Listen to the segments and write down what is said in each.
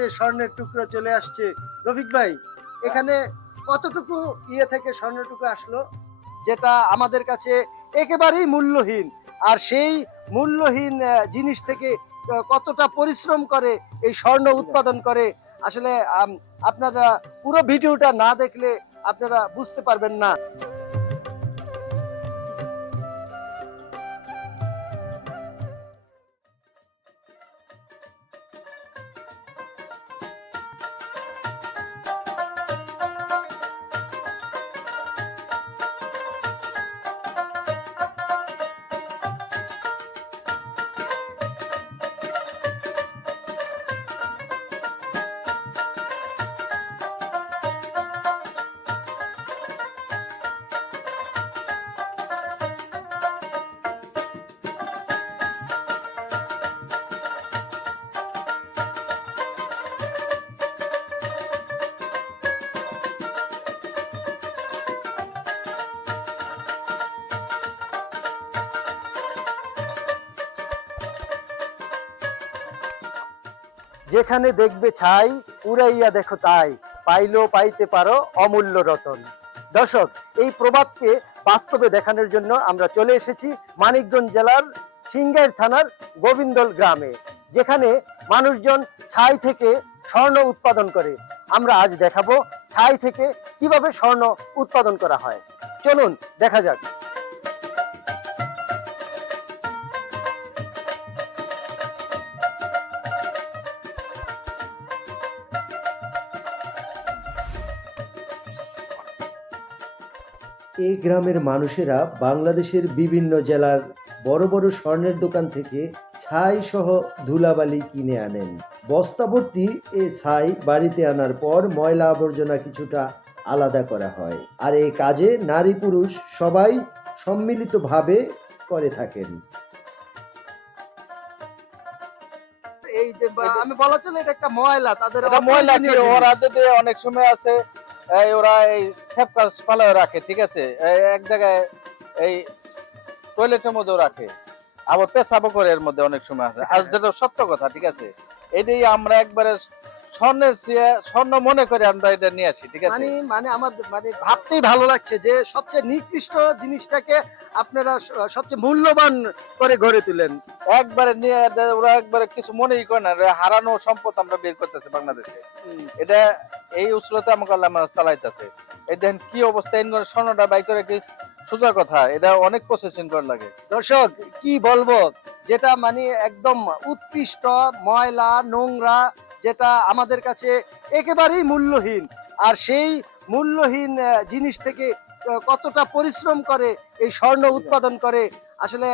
হাতে স্বর্ণের টুকরো চলে আসছে। রফিক ভাই, এখানে কতটুকু ইয়ে থেকে স্বর্ণের টুকরো আসলো? যেটা আমাদের কাছে একেবারেই মূল্যহীন। আর সেই মূল্যহীন জিনিস থেকে কতটা পরিশ্রম করে এই স্বর্ণ উৎপাদন করে, আসলে আপনারা পুরো ভিডিওটা না দেখলে আপনারা বুঝতে পারবেন না। যেখানে দেখবে ছাই, উড়াইয়া দেখো তাই। পাইলেও পাইতে পারো অমূল্য রতন। দর্শক, এই প্রবাদকে বাস্তবে দেখানোর জন্য আমরা চলে এসেছি মানিকগঞ্জ জেলার সিংগাইর থানার গোবিন্দল গ্রামে, যেখানে মানুষজন ছাই থেকে স্বর্ণ উৎপাদন করে। আমরা আজ দেখাবো ছাই থেকে কীভাবে স্বর্ণ উৎপাদন করা হয়। চলুন, দেখা যাক। এই গ্রামের মানুষেরা বাংলাদেশের বিভিন্ন জেলার বড় বড় স্বর্ণের দোকান থেকে ছাই সহ ধুলাবালি কিনে আনেন। বস্তাভর্তি এ ছাই বাড়িতে আনার পর ময়লা আবর্জনা কিছুটা আলাদা করা হয়। আর এই কাজে নারী পুরুষ সবাই সম্মিলিতভাবে করে থাকেন। এই যে আমি বলা চলে এটা একটা ময়লা তাদের ময়লা কি ওরা যদি অনেক সময় আছে এই ওরা এই ফেপকাস পালায় রাখে, ঠিক আছে? এক জায়গায় এই টয়লেটের মধ্যেও রাখে। আবার পেশাবও করে এর মধ্যে অনেক সময় আছে। আর যেটা সত্য কথা, ঠিক আছে? এটাই আমরা একবারে স্বর্ণের স্বর্ণ মনে করে আমরা এটা নিয়ে আসি ঠিক আছে? মানে মানে আমার মানে ভাবতেই ভালো লাগছে যে সবচেয়ে নিকৃষ্ট জিনিসটাকে আপনারা সবচেয়ে মূল্যবান করে গড়ে তুলেন। একবারে নিয়ে ওরা একবারে কিছু মনেই করে না হারানো সম্পদ আমরা বের করতেছি বাংলাদেশে। এটা এই উসলতে আমাকে আল্লাহ আমার চালাইতেছে। এই দেখেন কি অবস্থা এই স্বর্ণটা বাই করে কি সোজা কথা এটা অনেক প্রসেসিং করা লাগে। দর্শক কি বলব যেটা মানে একদম উৎকৃষ্ট ময়লা নোংরা যেটা আমাদের কাছে একেবারেই মূল্যহীন। আর সেই মূল্যহীন জিনিস থেকে কতটা পরিশ্রম করে এই স্বর্ণ উৎপাদন করে আসলে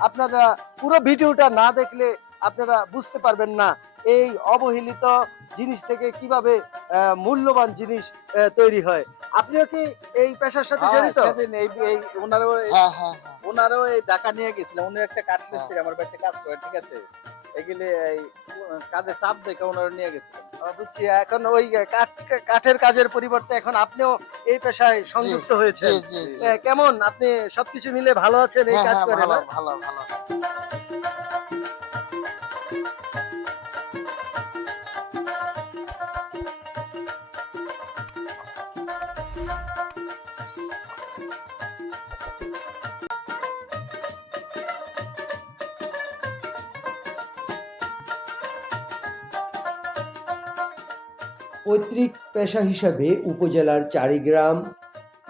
আপনারা পুরো ভিডিওটা না দেখলে আপনারা বুঝতে পারবেন না এই অবহেলিত জিনিস থেকে কীভাবে মূল্যবান জিনিস তৈরি হয়। আপনিও কি এই পেশার সাথে হ্যাঁ, জড়িত? এই ওনারও এই- হ্যাঁ হ্যাঁ ওনারও এই ঢাকা নিয়ে গেছিলাম। উনি একটা কাঠ মিস্ত্রি আমার বাড়িতে কাজ করে ঠিক আছে? এগুলি এই কাজে চাপ দেখে ওনারা নিয়ে গেছে বুঝছি এখন ওই কাঠ কাঠের কাজের পরিবর্তে এখন আপনিও এই পেশায় সংযুক্ত হয়েছেন। কেমন? আপনি সবকিছু মিলে ভালো আছেন এই কাজ করে ভালো ভালো ভালো। পৈতৃক পেশা হিসাবে উপজেলার চারিগ্রাম,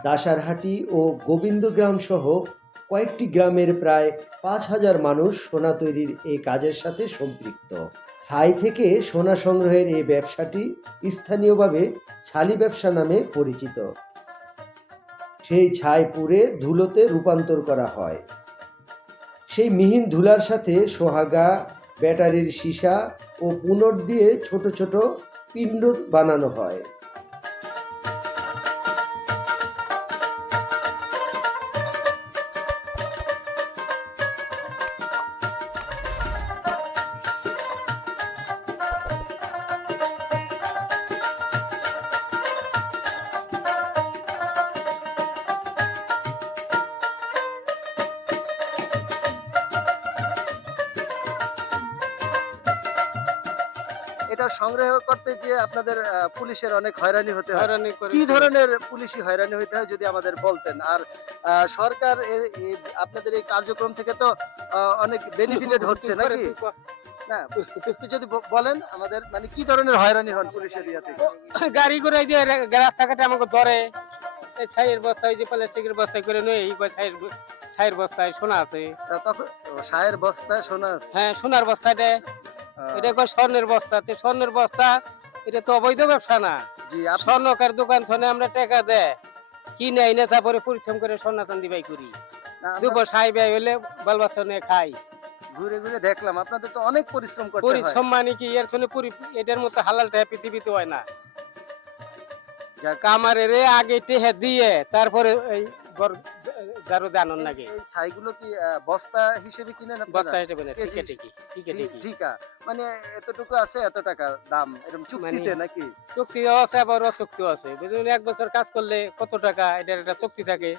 দাসারহাটি ও গোবিন্দগ্রাম সহ কয়েকটি গ্রামের প্রায় পাঁচ হাজার মানুষ সোনা তৈরির এই কাজের সাথে সম্পৃক্ত। ছাই থেকে সোনা সংগ্রহের এই ব্যবসাটি স্থানীয়ভাবে ছালি ব্যবসা নামে পরিচিত। সেই ছাই পুড়ে ধুলোতে রূপান্তর করা হয়। সেই মিহিন ধুলার সাথে সোহাগা, ব্যাটারির সীসা ও পুনর দিয়ে ছোট ছোট পিণ্ড বানানো হয়। এটা সংগ্রহ করতে গিয়ে আপনাদের পুলিশের অনেক হয়রানি হতে হয়। হয়রানি কি ধরনের পুলিশি হয়রানি হইতে হয় যদি আমাদের বলতেন? আর সরকার আপনাদের এই কার্যক্রম থেকে তো অনেক বেনিফিটেড হচ্ছে নাকি? না একটু যদি বলেন আমাদের মানে কি ধরনের হয়রানি হন পুলিশের ইয়া থেকে গাড়ি রাস্তাঘাটে আমাকে ধরে এই ছাইয়ের বস্তায় যে প্লাস্টিকের বস্তায় করে নয় এই ছাইয়ের ছাইয়ের বস্তায় সোনা আছে। তখন সায়ের বস্তায় সোনা আছে। হ্যাঁ সোনার বস্তাটা এটা কয় স্বর্ণের বস্তা। তো স্বর্ণের বস্তা এটা তো অবৈধ ব্যবসা না। স্বর্ণকার দোকান থেকে আমরা টাকা দেয় কিনে আইনে তারপরে পরিশ্রম করে চান্দি বাই করি। দুপুর সাই ব্যয় হলে বাল বাচ্চা নিয়ে খাই। ঘুরে ঘুরে দেখলাম আপনাদের তো অনেক পরিশ্রম করতে পরিশ্রম মানে কি এর পরি- এটার মতো হালালটা পৃথিবীতে হয় না। কামারে রে আগে টেহে দিয়ে তারপরে এই নাকি এই ছাইগুলো কি বস্তা হিসেবে কিনেন আপনারা? বস্তা হিসেবে না কেজি টিকে টিকি টিকে ঠিকা মানে এতটুকু আছে এত টাকা দাম? এরকম চুক্তিতে মানে- নাকি? চুক্তি আছে আবার অচুক্তি আছে। বুঝলেন এক বছর কাজ করলে কত টাকা? এটার একটা চুক্তি থাকে।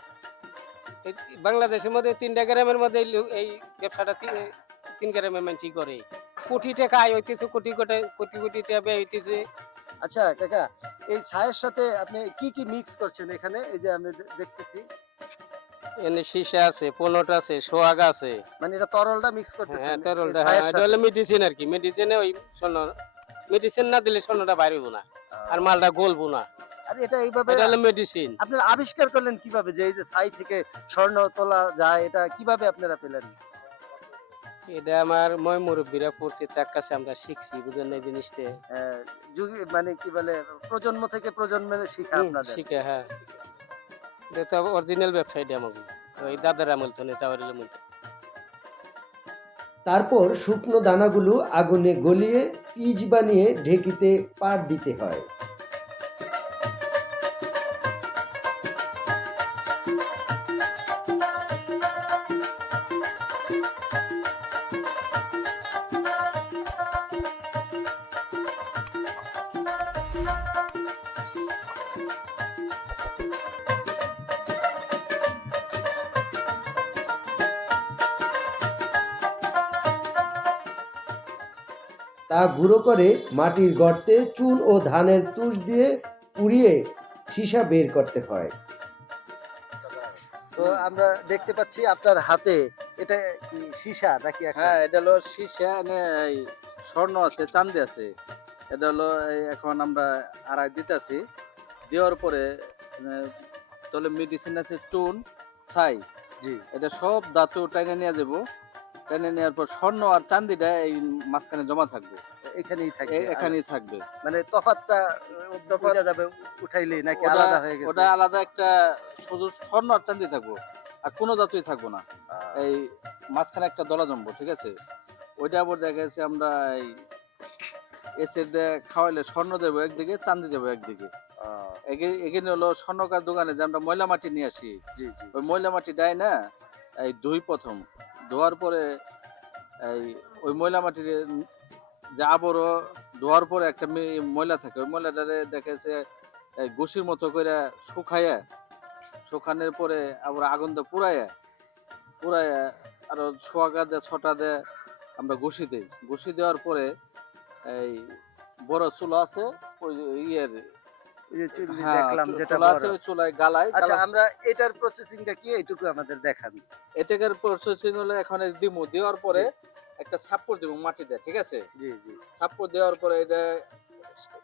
বাংলাদেশের মধ্যে তিনটা গ্রামের মধ্যে এই ব্যবসাটা তিন গ্রামের মানুষই করে। কোটি টাকা আয় হইতেছে কোটি কোটি কোটি কোটি টাকা ব্যয় হইতেছে। আচ্ছা কাকা এই ছায়ের সাথে আপনি কি কি মিক্স করছেন এখানে? এই যে আমি দেখতেছি। এনে সীসা আছে আছে সোয়াগ আছে। মানে এটা তরলটা মিক্স করতেছেন হ্যাঁ তরলটা হ্যাঁ এটা হলো মেডিসিন আর কি। মেডিসিনে ওই স্বর্ণ মেডিসিন না দিলে স্বর্ণটা না আর মালটা গলবো না। আর এটা এইভাবে এটা হলো মেডিসিন আপনারা আবিষ্কার করলেন কীভাবে যে এই যে ছাই থেকে স্বর্ণ তোলা যায় এটা কীভাবে আপনারা পেলেন? এটা আমার মই মুরব্বীরা পড়ছে তার কাছে আমরা শিখছি বুঝলেন এই জিনিসটা? আহ, যুগে মানে কি বলে প্রজন্ম থেকে প্রজন্মে শিখা আপনাদের। শিখে হ্যাঁ। এটা অরিজিনাল ব্যবসায়ীটা আমাকে ওই দাদার আমল তো নেতা আমল তো। তারপর শুকনো দানাগুলো আগুনে গলিয়ে পিচ বানিয়ে ঢেকিতে পাট দিতে হয়। তা গুঁড়ো করে মাটির গর্তে চুন ও ধানের তুষ দিয়ে পুড়িয়ে সীসা বের করতে হয়। তো আমরা দেখতে পাচ্ছি আপনার হাতে এটা কি সীসা নাকি হ্যাঁ এটা হলো সীসা এই স্বর্ণ আছে চাঁদি আছে। এটা হলো এখন আমরা আড়াই দিতেছি। দেওয়ার পরে আহ, তাহলে মেডিসিন আছে চুন ছাই। জি। এটা সব ধাতু টাইনে নিয়ে যাব। টাইনে নেওয়ার পর স্বর্ণ আর চান্দিটা এই মাঝখানে জমা থাকবে। এখানেই থাকে এখানেই থাকবে। মানে তফাতটা বোঝা যাবে উঠাইলেই নাকি ওটা- আলাদা হয়ে গেছে? ওটা আলাদা একটা শুধু স্বর্ণ আর চান্দি থাকব আর কোনো ধাতুই থাকব না। এই মাঝখানে একটা দলা জমবো ঠিক আছে? ওইটা আবার দেখা গেছে আমরা এই এসে খাওয়াইলে স্বর্ণ দেবো একদিকে চান্দি দেবো একদিকে। আহ, এখানে হলো স্বর্ণকার দোকানে যে আমরা ময়লা মাটি নিয়ে আসি। জি জি। ওই ময়লা মাটি দেয় না এই দুই প্রথম। ধোয়ার পরে এই ওই ময়লা মাটির যে আবরও ধোয়ার পরে একটা ময়লা থাকে, ওই ময়লাটারে দেখেছে এই গুছির মতো করে শুকাইয়া, শুকানোর পরে আবার আগুন দিয়ে পুরাইয়া পুরাইয়া আরও ছোয়াগা দে ছটা দে আমরা ঘষি দিই। ঘষি দেওয়ার পরে এই বড় চুলা আছে, ওই ইয়ের দেখলাম যেটা চুলায় গালায় আচ্ছা আমরা এটার প্রসেসিংটা কি এইটুকু আমাদের দেখান। এটাকের প্রসেসিং হলো এখন দিমু দেওয়ার পরে একটা ছাপ্পর দিব মাটি ঠিক আছে? জি জি। ছাপ্পর দেওয়ার পরে এটা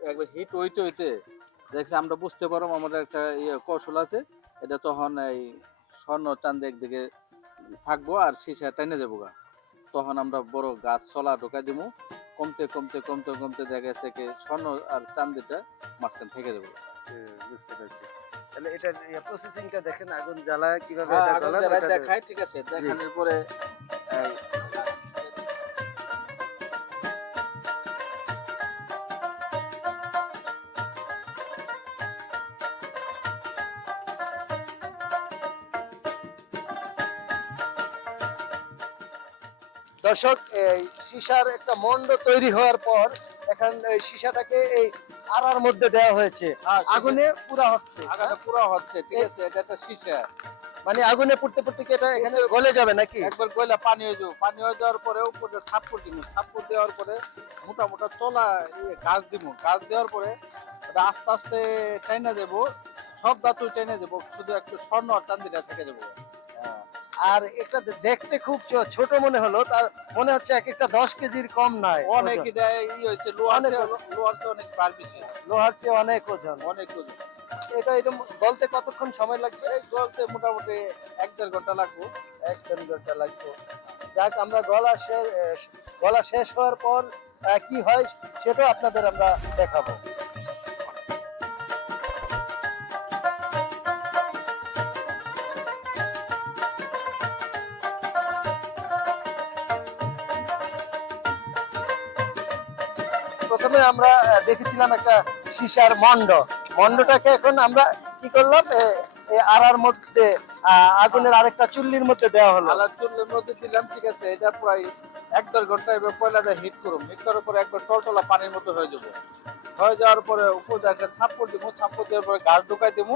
একবার হিট হইতে আমরা বুঝতে পারব আমাদের একটা ইয়ে কৌশল আছে এটা তখন এই স্বর্ণ চাঁদ একদিকে থাকব আর সীসা টেনে দেবো গা। তখন আমরা বড় গাছ চলা ঢোকা দিব কমতে কমতে কমতে কমতে দেখা গেছে কি স্বর্ণ আর চান্দিটা মাঝখান থেকে দেবো। বুঝতে পারছি। তাহলে এটা প্রসেসিংটা দেখেন আগুন জ্বালায় কীভাবে হ্যাঁ, দেখায় ঠিক আছে দেখানোর পরে দর্শক এই সীসার একটা মন্ড তৈরি হওয়ার পর এখন সীসাটাকে এই আড়ার মধ্যে দেওয়া হয়েছে। হ্যাঁ, আগুনে পুরা হচ্ছে। আগাটা পুরো হচ্ছে ঠিক আছে এটা একটা সীসা মানে আগুনে পুড়তে পুড়তে কি এটা এখানে গলে যাবে নাকি? একবার গয়লা পানি হয়ে যাব। পানি হয়ে যাওয়ার পরে উপরে থাপ্পড় দিব থাপ্পড় দেওয়ার পরে মোটা মোটা চলা ইয়ে গাছ দিব গাছ দেওয়ার পরে এটা আস্তে আস্তে চাইনা দেবো। সব ধাতু চাইনা দেবো। শুধু একটু স্বর্ণ আর চান্দিটা থেকে দেবো। আর এটা দেখতে খুব ছোট মনে হলো তার মনে হচ্ছে এক একটা দশ কেজির কম নাই অনেক লোহার চেয়ে- অনেক ওজন। অনেক ওজন। এটা এটা গলতে কতক্ষণ সময় লাগবে? এই গলতে মোটামুটি এক দেড় ঘণ্টা লাগবে। এক দেড় ঘণ্টা লাগবে। যাক আমরা গলা শেষ গলা শেষ হওয়ার পর কি হয় সেটাও আপনাদের আমরা দেখাবো। দেখেছিলাম একটা সিসার মন্ড। মন্ডটাকে এখন আমরা কি করলাম? আড়ার মধ্যে আগুনের আরেকটা চুল্লির মধ্যে দেওয়া হলো। আলাদ চুলের মধ্যে দিলাম ঠিক আছে এটা প্রায় এক দেড় ঘণ্টা এবার পয়লাটা হিট করুম হিট করার পরে একবার টলটলা পানির মতো হয়ে যাব। হয়ে যাওয়ার পরে উপর একটা ছাপ্পড় দিব ছাপ্পড় দেওয়ার পরে গাছ ঢুকাই দেবো।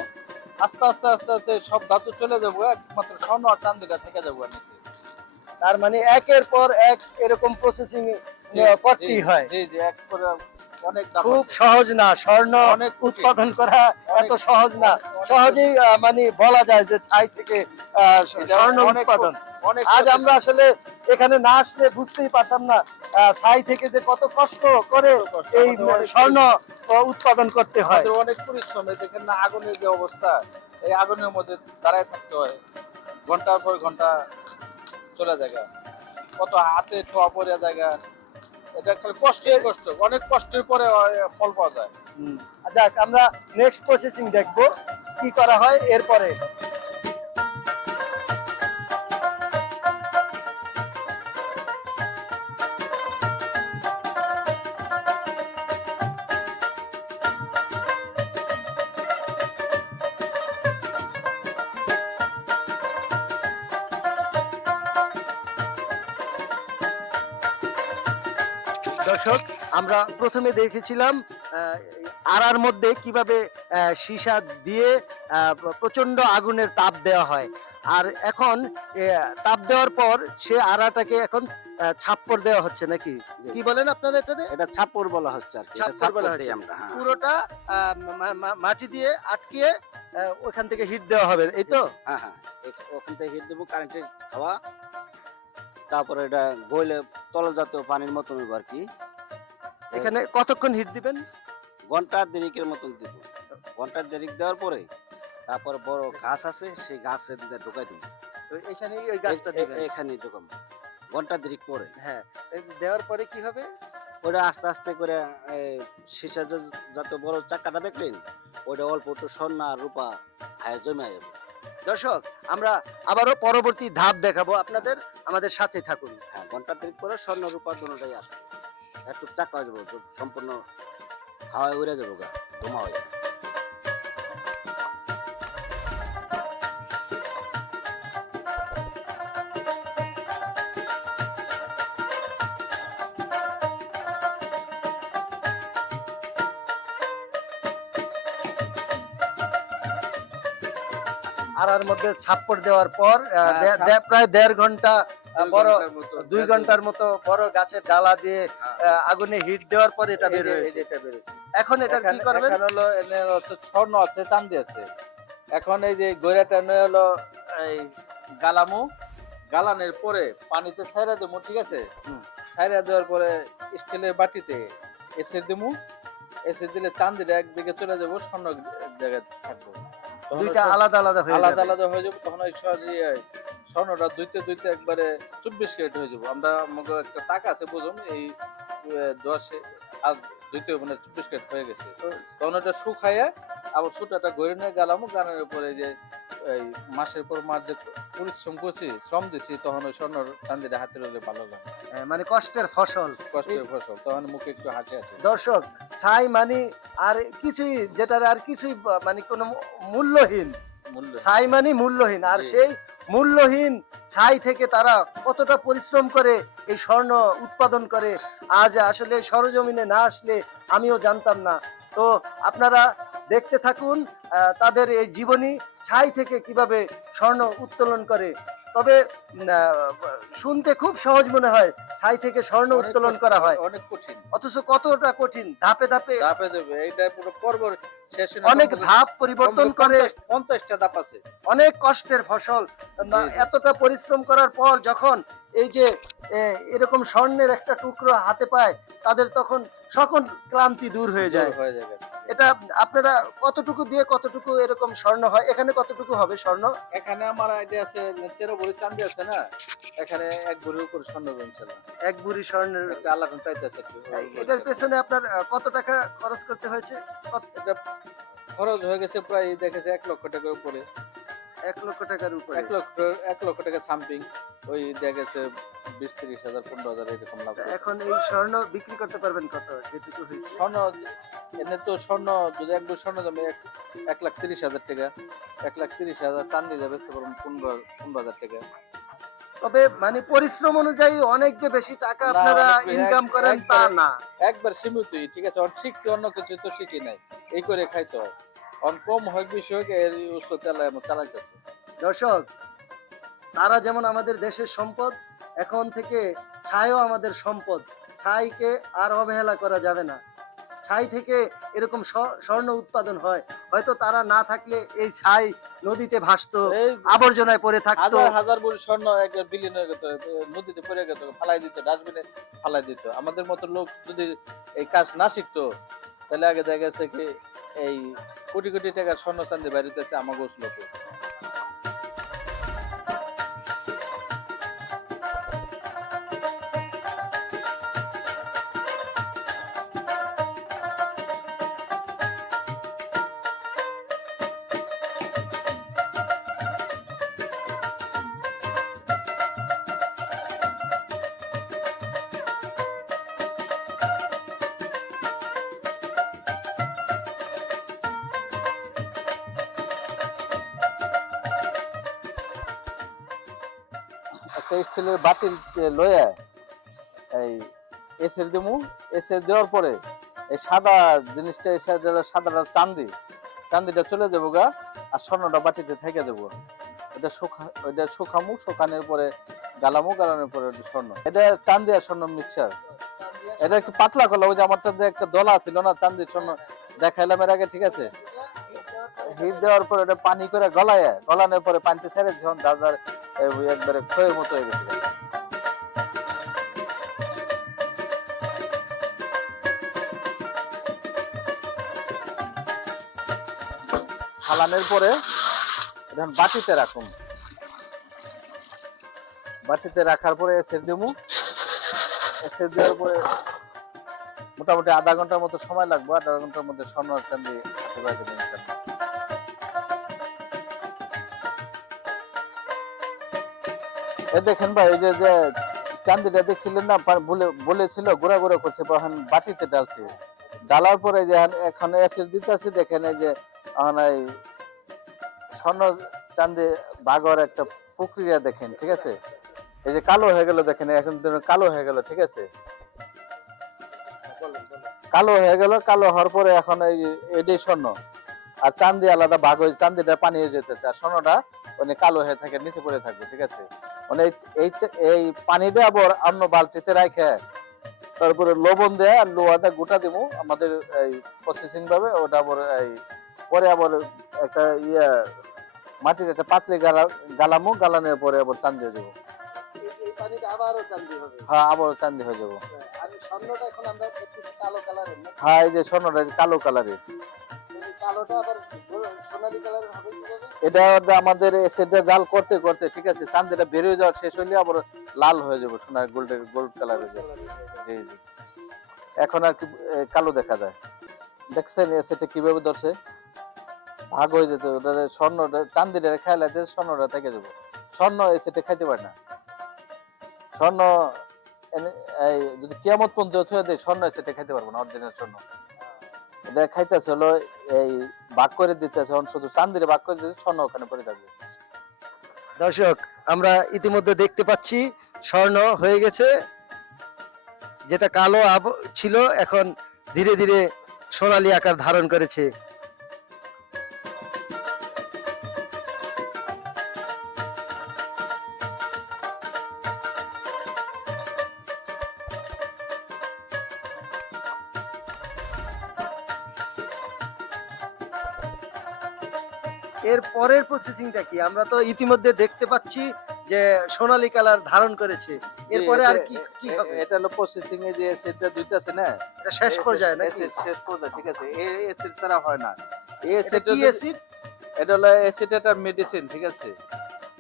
আস্তে আস্তে আস্তে আস্তে সব ধাতু চলে যাব একমাত্র স্বর্ণ আর চান্দিটা থেকে যাব। তার মানে একের পর এক এরকম প্রসেসিং করতেই হয়। জি জি এক দাম খুব সহজ না স্বর্ণ অনেক উৎপাদন করা এত সহজ না। সহজেই মানে বলা যায় যে ছাই থেকে স্বর্ণ উৎপাদন। আজ আমরা আসলে এখানে না আসলে বুঝতেই পারতাম না ছাই থেকে যে কত কষ্ট করে এই স্বর্ণ উৎপাদন করতে হয়। অনেক পরিশ্রম। দেখেন না আগুনের যে অবস্থা এই আগুনের মধ্যে দাঁড়ায় থাকতে হয়। ঘণ্টার পর ঘণ্টা চলে জায়গা কত হাতে ছোঁয়া পড়ে জায়গা এটা কষ্টের কষ্ট। অনেক কষ্টের পরে ফল পাওয়া যায়। যাক আমরা নেক্সট প্রসেসিং দেখব, কি করা হয়, এরপরে। প্রথমে দেখেছিলাম আড়ার মধ্যে কীভাবে সীসা দিয়ে প্রচণ্ড আগুনের তাপ দেওয়া হয়। আর এখন তাপ দেওয়ার পর সে আড়াটাকে এখন আহ, ছাপ্পড় দেওয়া হচ্ছে নাকি? কি বলেন আপনারা এটাতে এটা ছাপ্পর বলা হচ্ছে আর ছাপ্পর বলা হচ্ছে। আমরা হ্যাঁ। পুরোটা মাটি দিয়ে আটকিয়ে আহ, ওখান থেকে হিট দেওয়া হবে এই তো? হ্যাঁ হ্যাঁ। ওখান থেকে হিট দেবো কারেন্টের খাওয়া তারপরে এটা গইলে তলজাতীয় পানির মতন আর কি। এখানে কতক্ষণ হিট দিবেন? ঘণ্টা দেরিকের মতন দিব। ঘণ্টার দেরিক দেওয়ার পরে তারপর বড় গাছ আছে সেই গাছের দিকে ঢুকাই দিব। তো এখানে ওই গাছটা দিবেন? এখানে ঢুকাম ঘণ্টার দেরিক পরে। হ্যাঁ এই দেওয়ার পরে কি হবে? ওটা আস্তে আস্তে করে সীসা যত বড় চাকাটা দেখলেন ওটা অল্প একটু স্বর্ণ আর রূপা হায় জমে যাবে। দর্শক আমরা আবারও পরবর্তী ধাপ দেখাবো আপনাদের। আমাদের সাথে থাকুন। হ্যাঁ ঘণ্টার দেরিক পরে স্বর্ণ রূপা দুটোটাই আসবে। একটু চাকা হয়ে যাব সম্পূর্ণ হাওয়ায় উড়ে যাব গা ধোমা হয়ে আড়ার মধ্যে ছাপ্পড় দেওয়ার পর হ্যাঁ, প্রায় দেড় ঘণ্টা বড় দুই ঘণ্টার মতো বড় গাছের ডালা দিয়ে আগুনে হিট দেওয়ার পর এটা বের হয়েছে। এটা বেরোচ্ছে। এখন এটা কি করবেন? এখানে হলো এনে হচ্ছে স্বর্ণ আছে চান্দি আছে। এখন এই যে গৈরাটা নিয়ে হলো এই গালামু। গালানের পরে পানিতে ছাইরা দেবো ঠিক আছে? ছাইরা দেওয়ার পরে স্টিলের বাটিতে এসে দেবো এসে দিলে চান্দিটা একদিকে চলে যাব স্বর্ণ জায়গায় থাকব। দুইটা আলাদা আলাদা হয়ে আলাদা আলাদা হয়ে যাব তখন ওই ইয়ে, স্বর্ণটা দুইতে দুইতে একবারে চব্বিশ ক্যারেট হয়ে যাব। আমরা একটা টাকা আছে বুঝুন এই দশে আর দুইতে মানে চব্বিশ ক্যারেট হয়ে গেছে। তো তখন ওটা শুকাইয়া আবার সুতাটা গড়ে নিয়ে গেলাম গানের উপরে যে এই মাসের পর মাস যে পরিশ্রম করছি শ্রম দিছি তখন ওই স্বর্ণ চান্দিটা হাতে রইলে ভালো লাগে। হ্যাঁ, মানে কষ্টের ফসল। কষ্টের ফসল তখন মুখে একটু হাসি আছে। দর্শক ছাই মানে আর কিছুই যেটার আর কিছুই মানে কোনো মূল্যহীন। মূল্য ছাই মানে মূল্যহীন। আর সেই মূল্যহীন ছাই থেকে তারা কতটা পরিশ্রম করে এই স্বর্ণ উৎপাদন করে, আজ আসলে সরজমিনে না আসলে আমিও জানতাম না। তো আপনারা দেখতে থাকুন তাদের এই জীবনী ছাই থেকে কীভাবে স্বর্ণ উত্তোলন করে। তবে শুনতে খুব সহজ মনে হয় ছাই থেকে স্বর্ণ উত্তোলন করা হয়। অনেক কঠিন। অথচ কতটা কঠিন ধাপে ধাপে। ধাপে দেবে এইটা পুরো পর্ব শেষে অনেক ধাপ পরিবর্তন করে। পঞ্চাশ- পঞ্চাশটা ধাপ আছে। অনেক কষ্টের ফসল। এতটা পরিশ্রম করার পর যখন এই যে এরকম স্বর্ণের একটা টুকরো হাতে পায় তাদের তখন সকল ক্লান্তি দূর হয়ে যায়। হয়ে যাবে। এটা আপনারা কতটুকু দিয়ে কতটুকু এরকম স্বর্ণ হয়? এখানে কতটুকু হবে স্বর্ণ? এখানে আমার আইডিয়া আছে তেরো ভরি চান্দি আছে না? এখানে এক ভরির উপর স্বর্ণ জমছে না এক ভরি স্বর্ণের একটা আল্লাহ চাইতেছে এটার পেছনে আপনার কত টাকা খরচ করতে হয়েছে? এটা খরচ হয়ে গেছে প্রায় দেখেছে এক লক্ষ টাকার উপরে। এক লক্ষ টাকার উপরে। এক লক্ষ এক লক্ষ টাকা সামথিং। ওই দেখেছে বিশ তিরিশ হাজার পনেরো হাজার এরকম তা এখন এই স্বর্ণ বিক্রি করতে পারবেন কত? যেটুকু স্বর্ণ এনে তো স্বর্ণ যদি একবার স্বর্ণ দামে এক লাখ তিরিশ হাজার টাকা এক লাখ তিরিশ হাজার টান দিয়ে যাবে পারবেন পনেরো পনেরো হাজার টাকা। তবে মানে পরিশ্রম অনুযায়ী অনেক যে বেশি টাকা আপনারা ইনকাম করেন তা না। একবার সীমিতই ঠিক আছে? অন শিখছি অন্য কিছু তো শিখি নাই। এই করে খাইতে হয়। অন কম হোক বেশি হোক এর উৎস চালাই চালাইতেছে। দর্শক তারা যেমন আমাদের দেশের সম্পদ এখন থেকে ছাইও আমাদের সম্পদ। ছাইকে আর অবহেলা করা যাবে না। ছাই থেকে এরকম স্বর্ণ উৎপাদন হয়। হয়তো তারা না থাকলে এই ছাই নদীতে ভাসতো আবর্জনায় পড়ে থাকতো। হাজার হাজার বড় স্বর্ণ একটা বিলীন হয়ে যেত নদীতে পড়ে গেত ফালাই দিত ডাস্টবিনে ফালাই দিত। আমাদের মতো লোক যদি এই কাজ না শিখতো তাহলে আগে দেখা গেছে কি এই কোটি কোটি টাকার স্বর্ণ চান্দি বাড়িতেছে আমাকে লোকে একটা স্টিলের বাটি লয়ে এই এসের দিমু। এসের দেওয়ার পরে এই সাদা জিনিসটা এসে সাদাটা চান্দি, চান্দিটা চলে যাব গা, আর স্বর্ণটা বাটিতে থেকে দেবো। ওটা শুকা ওইটা শুকামু শুকানোর পরে গালামু, গালানোর পরে স্বর্ণ। এটা চান্দি আর স্বর্ণ মিক্সচার এটা একটু পাতলা করল ওই যে আমারটা যে একটা দলা ছিল না, চান্দি স্বর্ণ দেখাইলাম এর আগে, ঠিক আছে? হিট দেওয়ার পরে ওটা পানি করে গলায়, গলানোর পরে পানিতে ছেড়ে যখন দাদার একবারে ক্ষয়ের মতো হয়ে পরে এখন বাটিতে রাখুন। বাটিতে রাখার পরে এসের দিমু। এসের দেওয়ার পরে মোটামুটি আধা ঘণ্টার মতো সময় লাগবে, আধা ঘণ্টার মধ্যে স্বর্ণ চান্দি দেখেন ভাই, এই যে যে চান্দিটা দেখছিলেন না বলে, বলেছিল গোড়া গোড়া করছে এখন বাটিতে ডালছে ডালার পরে যে এখন- অ্যাসিড দিতেছে, দেখেন এই যে এই স্বর্ণ চান্দি বাগর একটা প্রক্রিয়া দেখেন, ঠিক আছে? এই যে কালো হয়ে গেল, দেখেন এখন কালো হয়ে গেল, ঠিক আছে? কালো হয়ে গেল, কালো হওয়ার পরে এখন এই এটাই স্বর্ণ। আর চান্দি আলাদা ভাগ হয়ে চান্দিটা পানি হয়ে যেতেছে, আর স্বর্ণটা মানে কালো হয়ে থাকে, নিচে পড়ে থাকবে, ঠিক আছে? মানে এই- এই এই পানিটা আবার অন্য বালতিতে রাখে তারপরে লবণ দেয় আর লোহাটা গোটা দিব আমাদের এই প্রসেসিং ভাবে ওটা আবার এই পরে আবার একটা ইয়ে মাটির একটা পাত্রে গালা গালামু গালানোর পরে আবার চান্দি দেবো। এই- এই আবারও চান্দি হ্যাঁ হয়ে যাব। হ্যাঁ এই যে স্বর্ণটা কালো কালারের। এটা আমাদের জাল করতে করতে, ঠিক আছে, চান্দিটা যাওয়া শেষ আবার লাল হয়ে গোল্ড কালার হয়ে যাবে। জি জি। এখন আর কি কালো দেখা যায়। দেখছেন কীভাবে ধরছে? ভাগ হয়ে যেত, ওটা স্বর্ণটা, চান্দিটা স্বর্ণটা থেকে যাব। স্বর্ণ এ সেটা খাইতে পারে না। স্বর্ণ যদি কিয়ামত পর্যন্ত স্বর্ণ সেটা খাইতে পারব না, অরিজিনাল স্বর্ণ। এটা হলো এই ভাগ করে দিতেছে শুধু চান্দিরে ভাগ করে দিতে স্বর্ণ ওখানে পড়ে থাকবে। দর্শক, আমরা ইতিমধ্যে দেখতে পাচ্ছি, স্বর্ণ হয়ে গেছে। যেটা কালো আব ছিল, এখন ধীরে ধীরে সোনালি আকার ধারণ করেছে। প্রসেসিংটা কি? আমরা তো ইতিমধ্যে দেখতে পাচ্ছি যে সোনালী কালার ধারণ করেছে। এরপরে আর কি কি হবে? এটা হলো প্রসেসিং এ যে এসিডটা দুইটা আছে না? এটা শেষ পর্যায়ে acid শেষ পর্যায়ে ঠিক আছে? এই এসিড ছাড়া হয় না। এটা এসিড কি অ্যাসিড এটা হলো এসিড একটা মেডিসিন ঠিক আছে?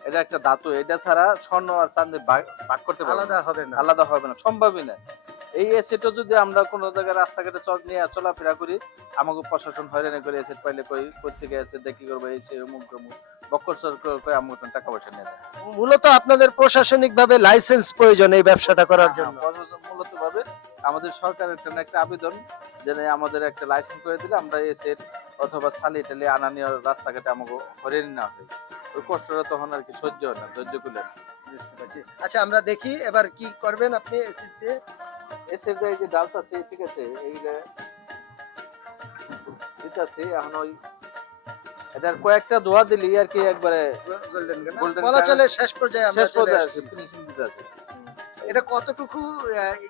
এটা একটা ধাতু এটা ছাড়া স্বর্ণ আর চাঁদে ভাগ ভাগ করতে পারবে আলাদা হবে না। আলাদা হবে না সম্ভবই না। এই এসিডটা যদি আমরা কোনো জায়গায় রাস্তাঘাটে চল নিয়ে চলাফেরা করি আমাকে প্রশাসন হয়রানি করে এসিড পাইলে কই কই থেকে এসে দেখি করব এই সে অমুক তমুক বক্কর করে আমাকে টাকা পয়সা নিয়ে দেয়। মূলত আপনাদের প্রশাসনিক ভাবে লাইসেন্স প্রয়োজন এই ব্যবসাটা করার জন্য। হ্যাঁ, মূলত ভাবে আমাদের সরকারের জন্য একটা আবেদন যে আমাদের একটা লাইসেন্স করে দিলে আমরা এসে অথবা ছালি টালি আনা নিয়ে রাস্তাঘাটে আমাকে হরিণ না হয়। ওই কষ্টটা তখন আর কি সহ্য হয় না ধৈর্য বুঝতে আচ্ছা আমরা দেখি এবার কি করবেন আপনি অ্যাসিড দিয়ে এসে যে যে ডালটা আছে ঠিক আছে এইগুলা দিতেছি এখন ওই এটার কয়েকটা ধোয়া দিলি আর কি একবারে গোল্ডেন বলা চলে শেষ পর্যায়ে আমরা শেষ পর্যায়ে আসছি। ফিনিশিং দিতে আছে এটা কতটুকু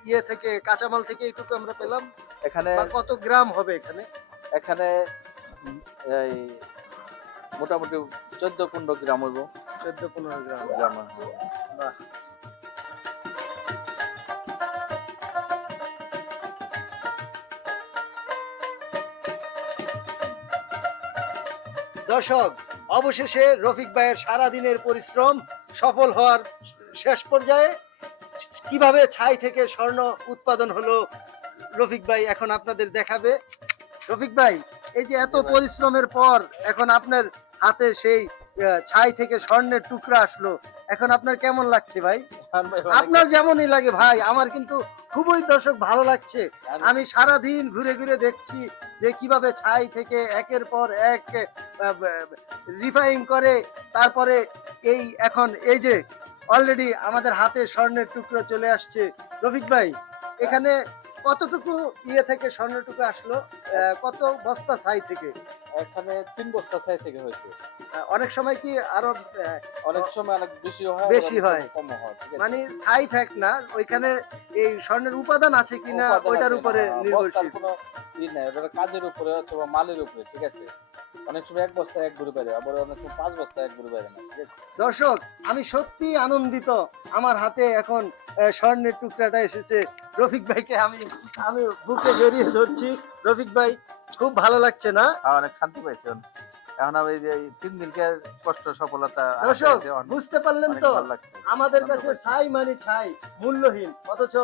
ইয়ে থেকে কাঁচামাল থেকে এইটুকু আমরা পেলাম? এখানে কত গ্রাম হবে এখানে? এখানে এই মোটামুটি চোদ্দ পনেরো গ্রাম হইব। চোদ্দ পনেরো গ্রাম। গ্রাম দর্শক, অবশেষে রফিক ভাইয়ের সারাদিনের পরিশ্রম সফল হওয়ার শেষ পর্যায়ে কীভাবে ছাই থেকে স্বর্ণ উৎপাদন হলো রফিক ভাই এখন আপনাদের দেখাবে। রফিক ভাই, এই যে এত পরিশ্রমের পর এখন আপনার হাতে সেই ছাই থেকে স্বর্ণের টুকরা আসলো এখন আপনার কেমন লাগছে ভাই? আপনার যেমনই লাগে ভাই আমার কিন্তু খুবই দর্শক ভালো লাগছে। আমি সারা দিন ঘুরে ঘুরে দেখছি যে কীভাবে ছাই থেকে একের পর এক রিফাইন করে তারপরে এই এখন এই যে অলরেডি আমাদের হাতে স্বর্ণের টুকরো চলে আসছে। রফিক ভাই এখানে কতটুকু ইয়ে থেকে স্বর্ণের টুকরো আসলো কত বস্তা ছাই থেকে? এখানে তিন বস্তা ছাই থেকে হয়েছে। অনেক সময় কি আরও অনেক সময় অনেক বেশি হয় বেশি হয়। হয়? মানে সাই ফ্যাক্ট না ওইখানে এই স্বর্ণের উপাদান আছে কিনা ওইটার উপরে নির্ভরশীল। কোনো ই নাই ওটা কাজের উপরে অথবা মালের উপরে ঠিক আছে? অনেক সময় এক বস্তা এক ঘুরে বেড়ে আবার অনেক সময় পাঁচ বস্তা এক ঘুরে বেড়ে না দর্শক আমি সত্যি আনন্দিত আমার হাতে এখন স্বর্ণের টুকরাটা এসেছে। রফিক ভাইকে আমি আমি বুকে জড়িয়ে ধরছি। রফিক ভাই খুব ভালো লাগছে না? হ্যাঁ, অনেক শান্তি পাইছি। এখন। আমি তিন দিনকার কষ্ট সফলতা বুঝতে পারলেন তো? আমাদের কাছে ছাই মানে ছাই মূল্যহীন। অথচ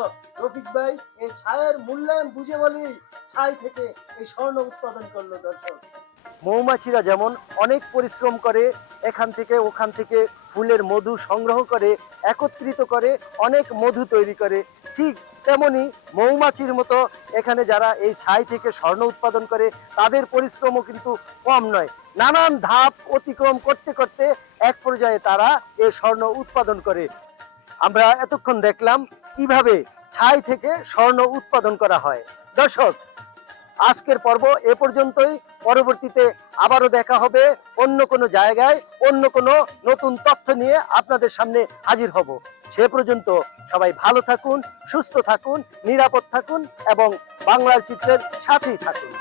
রফিক ভাই এই ছায়ের মূল্যায়ন বুঝে বলেই ছাই থেকে এই স্বর্ণ উৎপাদন করল দর্শক। মৌমাছিরা যেমন অনেক পরিশ্রম করে এখান থেকে ওখান থেকে ফুলের মধু সংগ্রহ করে একত্রিত করে অনেক মধু তৈরি করে ঠিক তেমনি মৌমাছির মতো এখানে যারা এই ছাই থেকে স্বর্ণ উৎপাদন করে তাদের পরিশ্রমও কিন্তু কম নয়। নানান ধাপ অতিক্রম করতে করতে এক পর্যায়ে তারা এ স্বর্ণ উৎপাদন করে। আমরা এতক্ষণ দেখলাম কীভাবে ছাই থেকে স্বর্ণ উৎপাদন করা হয়। দর্শক, আজকের পর্ব এ পর্যন্তই। পরবর্তীতে আবারও দেখা হবে অন্য কোনো জায়গায়, অন্য কোনো নতুন তথ্য নিয়ে আপনাদের সামনে হাজির হব। সে পর্যন্ত সবাই ভালো থাকুন, সুস্থ থাকুন, নিরাপদ থাকুন এবং বাংলার চিত্রের সাথেই থাকুন।